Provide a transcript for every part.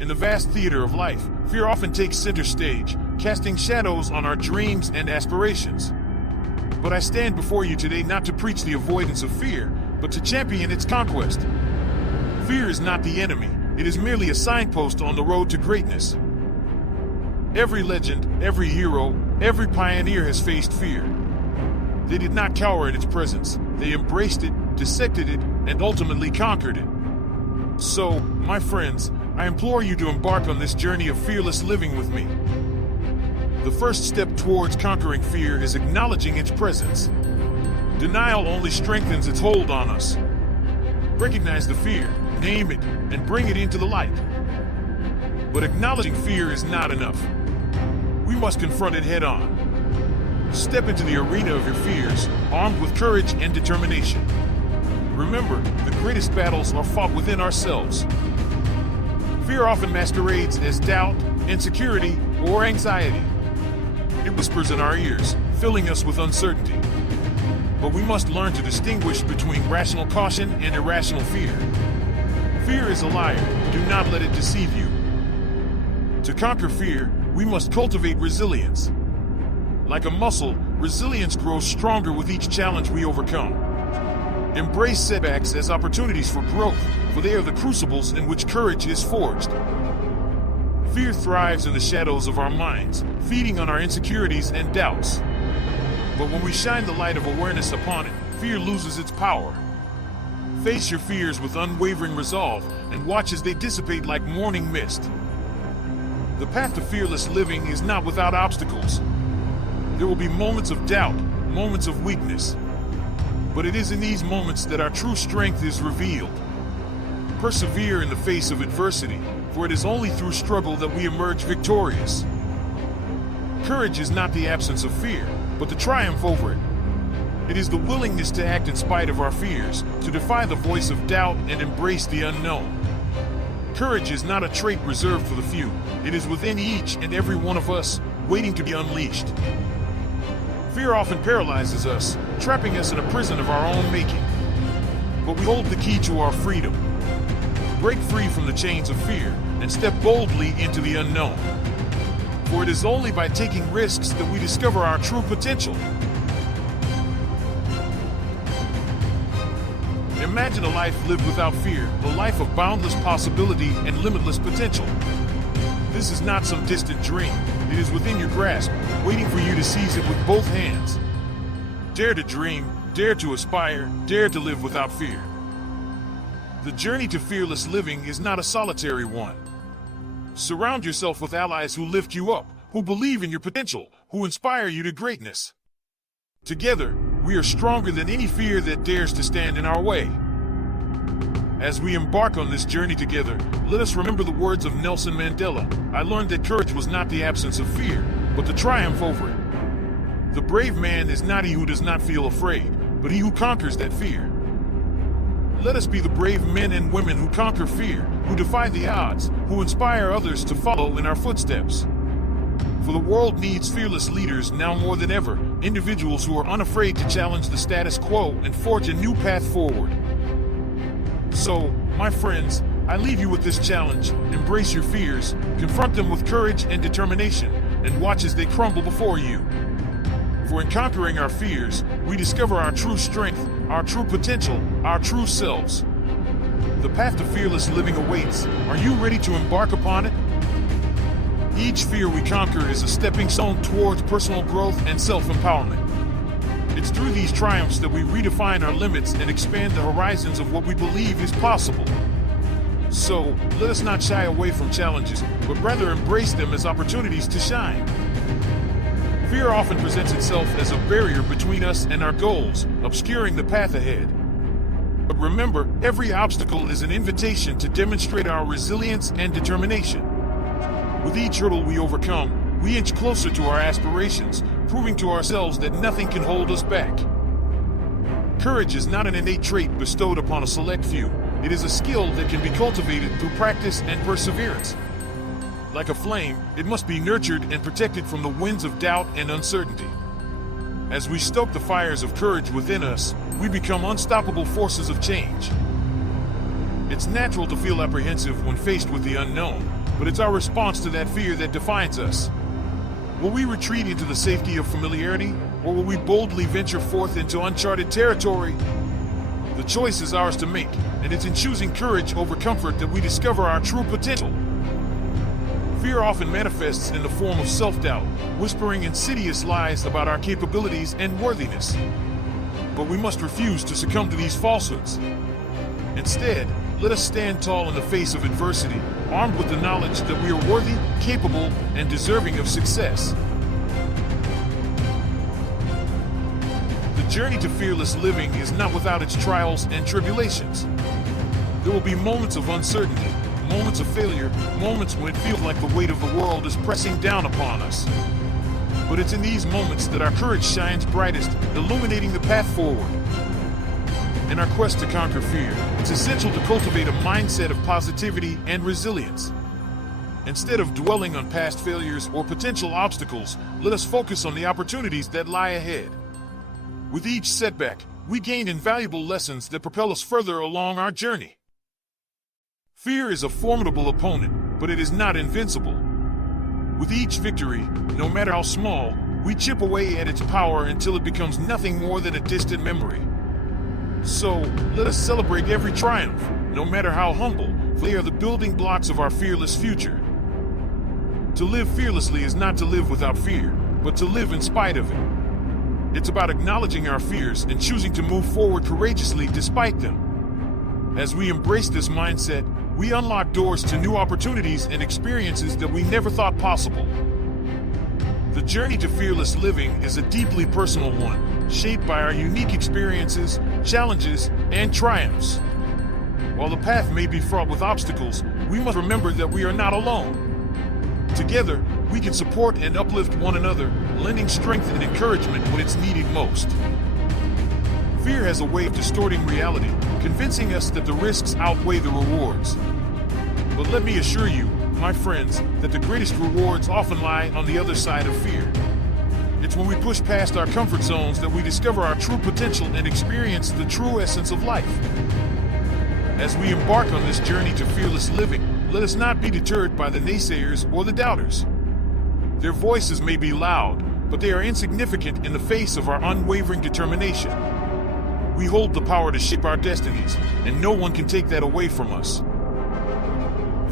In the vast theater of life, fear often takes center stage, casting shadows on our dreams and aspirations. But I stand before you today not to preach the avoidance of fear, but to champion its conquest. Fear is not the enemy, it is merely a signpost on the road to greatness. Every legend, every hero, every pioneer has faced fear. They did not cower in its presence, they embraced it, dissected it, and ultimately conquered it. So, my friends, I implore you to embark on this journey of fearless living with me. The first step towards conquering fear is acknowledging its presence. Denial only strengthens its hold on us. Recognize the fear, name it, and bring it into the light. But acknowledging fear is not enough. We must confront it head on. Step into the arena of your fears, armed with courage and determination. Remember, the greatest battles are fought within ourselves. Fear often masquerades as doubt, insecurity, or anxiety. It whispers in our ears, filling us with uncertainty. But we must learn to distinguish between rational caution and irrational fear. Fear is a liar. Do not let it deceive you. To conquer fear, we must cultivate resilience. Like a muscle, resilience grows stronger with each challenge we overcome. Embrace setbacks as opportunities for growth, for they are the crucibles in which courage is forged. Fear thrives in the shadows of our minds, feeding on our insecurities and doubts. But when we shine the light of awareness upon it, fear loses its power. Face your fears with unwavering resolve and watch as they dissipate like morning mist. The path to fearless living is not without obstacles. There will be moments of doubt, moments of weakness. But it is in these moments that our true strength is revealed. Persevere in the face of adversity, for it is only through struggle that we emerge victorious. Courage is not the absence of fear, but the triumph over it. It is the willingness to act in spite of our fears, to defy the voice of doubt and embrace the unknown. Courage is not a trait reserved for the few. It is within each and every one of us, waiting to be unleashed. Fear often paralyzes us, trapping us in a prison of our own making. But we hold the key to our freedom. Break free from the chains of fear and step boldly into the unknown. For it is only by taking risks that we discover our true potential. Imagine a life lived without fear, a life of boundless possibility and limitless potential. This is not some distant dream. It is within your grasp, waiting for you to seize it with both hands. Dare to dream, dare to aspire, dare to live without fear. The journey to fearless living is not a solitary one. Surround yourself with allies who lift you up, who believe in your potential, who inspire you to greatness. Together, we are stronger than any fear that dares to stand in our way. As we embark on this journey together, let us remember the words of Nelson Mandela. I learned that courage was not the absence of fear, but the triumph over it. The brave man is not he who does not feel afraid, but he who conquers that fear. Let us be the brave men and women who conquer fear, who defy the odds, who inspire others to follow in our footsteps. For the world needs fearless leaders now more than ever, individuals who are unafraid to challenge the status quo and forge a new path forward. So, my friends, I leave you with this challenge. Embrace your fears, confront them with courage and determination, and watch as they crumble before you. For in conquering our fears, we discover our true strength, our true potential, our true selves. The path to fearless living awaits. Are you ready to embark upon it? Each fear we conquer is a stepping stone towards personal growth and self-empowerment. It's through these triumphs that we redefine our limits and expand the horizons of what we believe is possible. So, let us not shy away from challenges, but rather embrace them as opportunities to shine. Fear often presents itself as a barrier between us and our goals, obscuring the path ahead. But remember, every obstacle is an invitation to demonstrate our resilience and determination. With each hurdle we overcome, we inch closer to our aspirations, proving to ourselves that nothing can hold us back. Courage is not an innate trait bestowed upon a select few. It is a skill that can be cultivated through practice and perseverance. Like a flame, it must be nurtured and protected from the winds of doubt and uncertainty. As we stoke the fires of courage within us, we become unstoppable forces of change. It's natural to feel apprehensive when faced with the unknown, but it's our response to that fear that defines us. Will we retreat into the safety of familiarity, or will we boldly venture forth into uncharted territory? The choice is ours to make, and it's in choosing courage over comfort that we discover our true potential. Fear often manifests in the form of self-doubt, whispering insidious lies about our capabilities and worthiness. But we must refuse to succumb to these falsehoods. Instead, let us stand tall in the face of adversity, armed with the knowledge that we are worthy, capable, and deserving of success. The journey to fearless living is not without its trials and tribulations. There will be moments of uncertainty, moments of failure, moments when it feels like the weight of the world is pressing down upon us. But it's in these moments that our courage shines brightest, illuminating the path forward. In our quest to conquer fear, it's essential to cultivate a mindset of positivity and resilience. Instead of dwelling on past failures or potential obstacles, let us focus on the opportunities that lie ahead. With each setback, we gain invaluable lessons that propel us further along our journey. Fear is a formidable opponent, but it is not invincible. With each victory, no matter how small, we chip away at its power until it becomes nothing more than a distant memory. So, let us celebrate every triumph, no matter how humble, for they are the building blocks of our fearless future. To live fearlessly is not to live without fear, but to live in spite of it. It's about acknowledging our fears and choosing to move forward courageously despite them. As we embrace this mindset, we unlock doors to new opportunities and experiences that we never thought possible. The journey to fearless living is a deeply personal one, shaped by our unique experiences, challenges, and triumphs. While the path may be fraught with obstacles, we must remember that we are not alone. Together, we can support and uplift one another, lending strength and encouragement when it's needed most. Fear has a way of distorting reality, convincing us that the risks outweigh the rewards. But let me assure you, my friends, that the greatest rewards often lie on the other side of fear. It's when we push past our comfort zones that we discover our true potential and experience the true essence of life. As we embark on this journey to fearless living, let us not be deterred by the naysayers or the doubters. Their voices may be loud, but they are insignificant in the face of our unwavering determination. We hold the power to shape our destinies, and no one can take that away from us.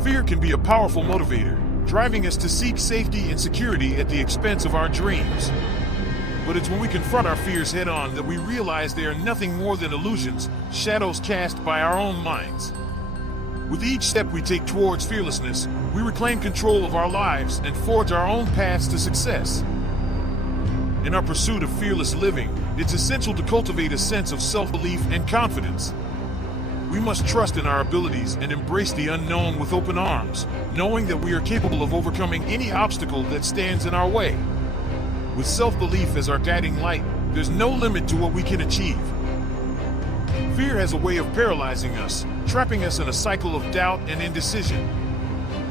Fear can be a powerful motivator, driving us to seek safety and security at the expense of our dreams. But it's when we confront our fears head-on that we realize they are nothing more than illusions, shadows cast by our own minds. With each step we take towards fearlessness, we reclaim control of our lives and forge our own paths to success. In our pursuit of fearless living, it's essential to cultivate a sense of self-belief and confidence. We must trust in our abilities and embrace the unknown with open arms, knowing that we are capable of overcoming any obstacle that stands in our way. With self-belief as our guiding light, there's no limit to what we can achieve. Fear has a way of paralyzing us, trapping us in a cycle of doubt and indecision.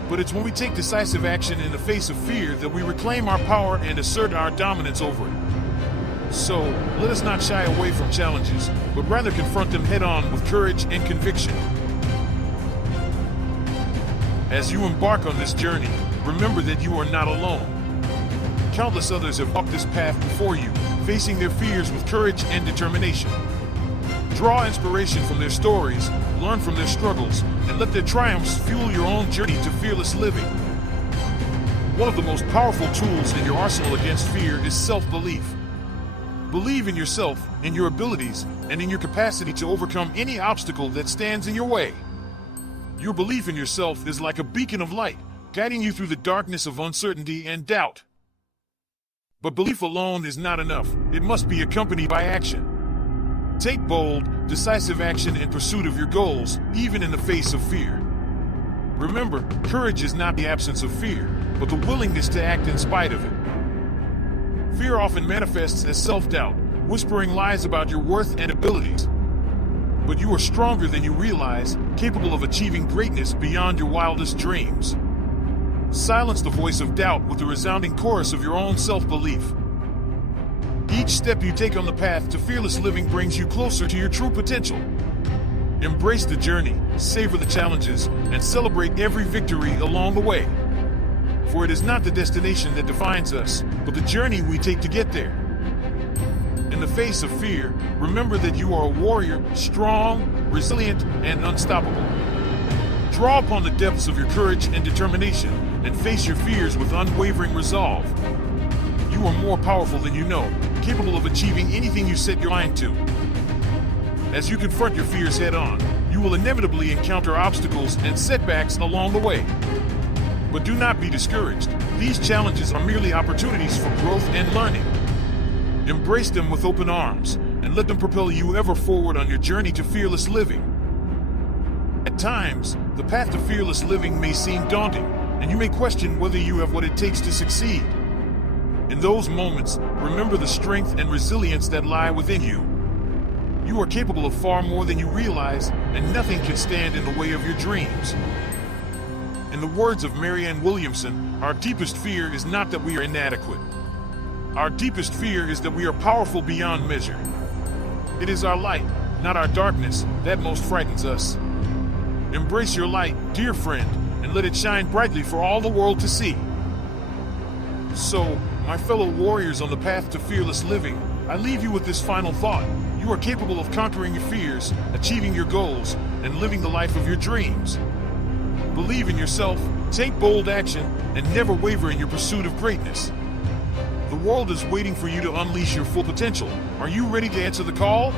But it's when we take decisive action in the face of fear that we reclaim our power and assert our dominance over it. So, let us not shy away from challenges, but rather confront them head-on with courage and conviction. As you embark on this journey, remember that you are not alone. Countless others have walked this path before you, facing their fears with courage and determination. Draw inspiration from their stories, learn from their struggles, and let their triumphs fuel your own journey to fearless living. One of the most powerful tools in your arsenal against fear is self-belief. Believe in yourself, in your abilities, and in your capacity to overcome any obstacle that stands in your way. Your belief in yourself is like a beacon of light, guiding you through the darkness of uncertainty and doubt. But belief alone is not enough. It must be accompanied by action. Take bold, decisive action in pursuit of your goals, even in the face of fear. Remember, courage is not the absence of fear, but the willingness to act in spite of it. Fear often manifests as self-doubt, whispering lies about your worth and abilities. But you are stronger than you realize, capable of achieving greatness beyond your wildest dreams. Silence the voice of doubt with the resounding chorus of your own self-belief. Each step you take on the path to fearless living brings you closer to your true potential. Embrace the journey, savor the challenges, and celebrate every victory along the way. For it is not the destination that defines us, but the journey we take to get there. In the face of fear, remember that you are a warrior, strong, resilient, and unstoppable. Draw upon the depths of your courage and determination, and face your fears with unwavering resolve. You are more powerful than you know, capable of achieving anything you set your mind to. As you confront your fears head-on, you will inevitably encounter obstacles and setbacks along the way. But do not be discouraged. These challenges are merely opportunities for growth and learning. Embrace them with open arms, and let them propel you ever forward on your journey to fearless living. At times, the path to fearless living may seem daunting, and you may question whether you have what it takes to succeed. In those moments, remember the strength and resilience that lie within you. You are capable of far more than you realize, and nothing can stand in the way of your dreams. In the words of Marianne Williamson, our deepest fear is not that we are inadequate. Our deepest fear is that we are powerful beyond measure. It is our light, not our darkness, that most frightens us. Embrace your light, dear friend, and let it shine brightly for all the world to see. So, my fellow warriors on the path to fearless living, I leave you with this final thought. You are capable of conquering your fears, achieving your goals, and living the life of your dreams. Believe in yourself, take bold action, and never waver in your pursuit of greatness. The world is waiting for you to unleash your full potential. Are you ready to answer the call?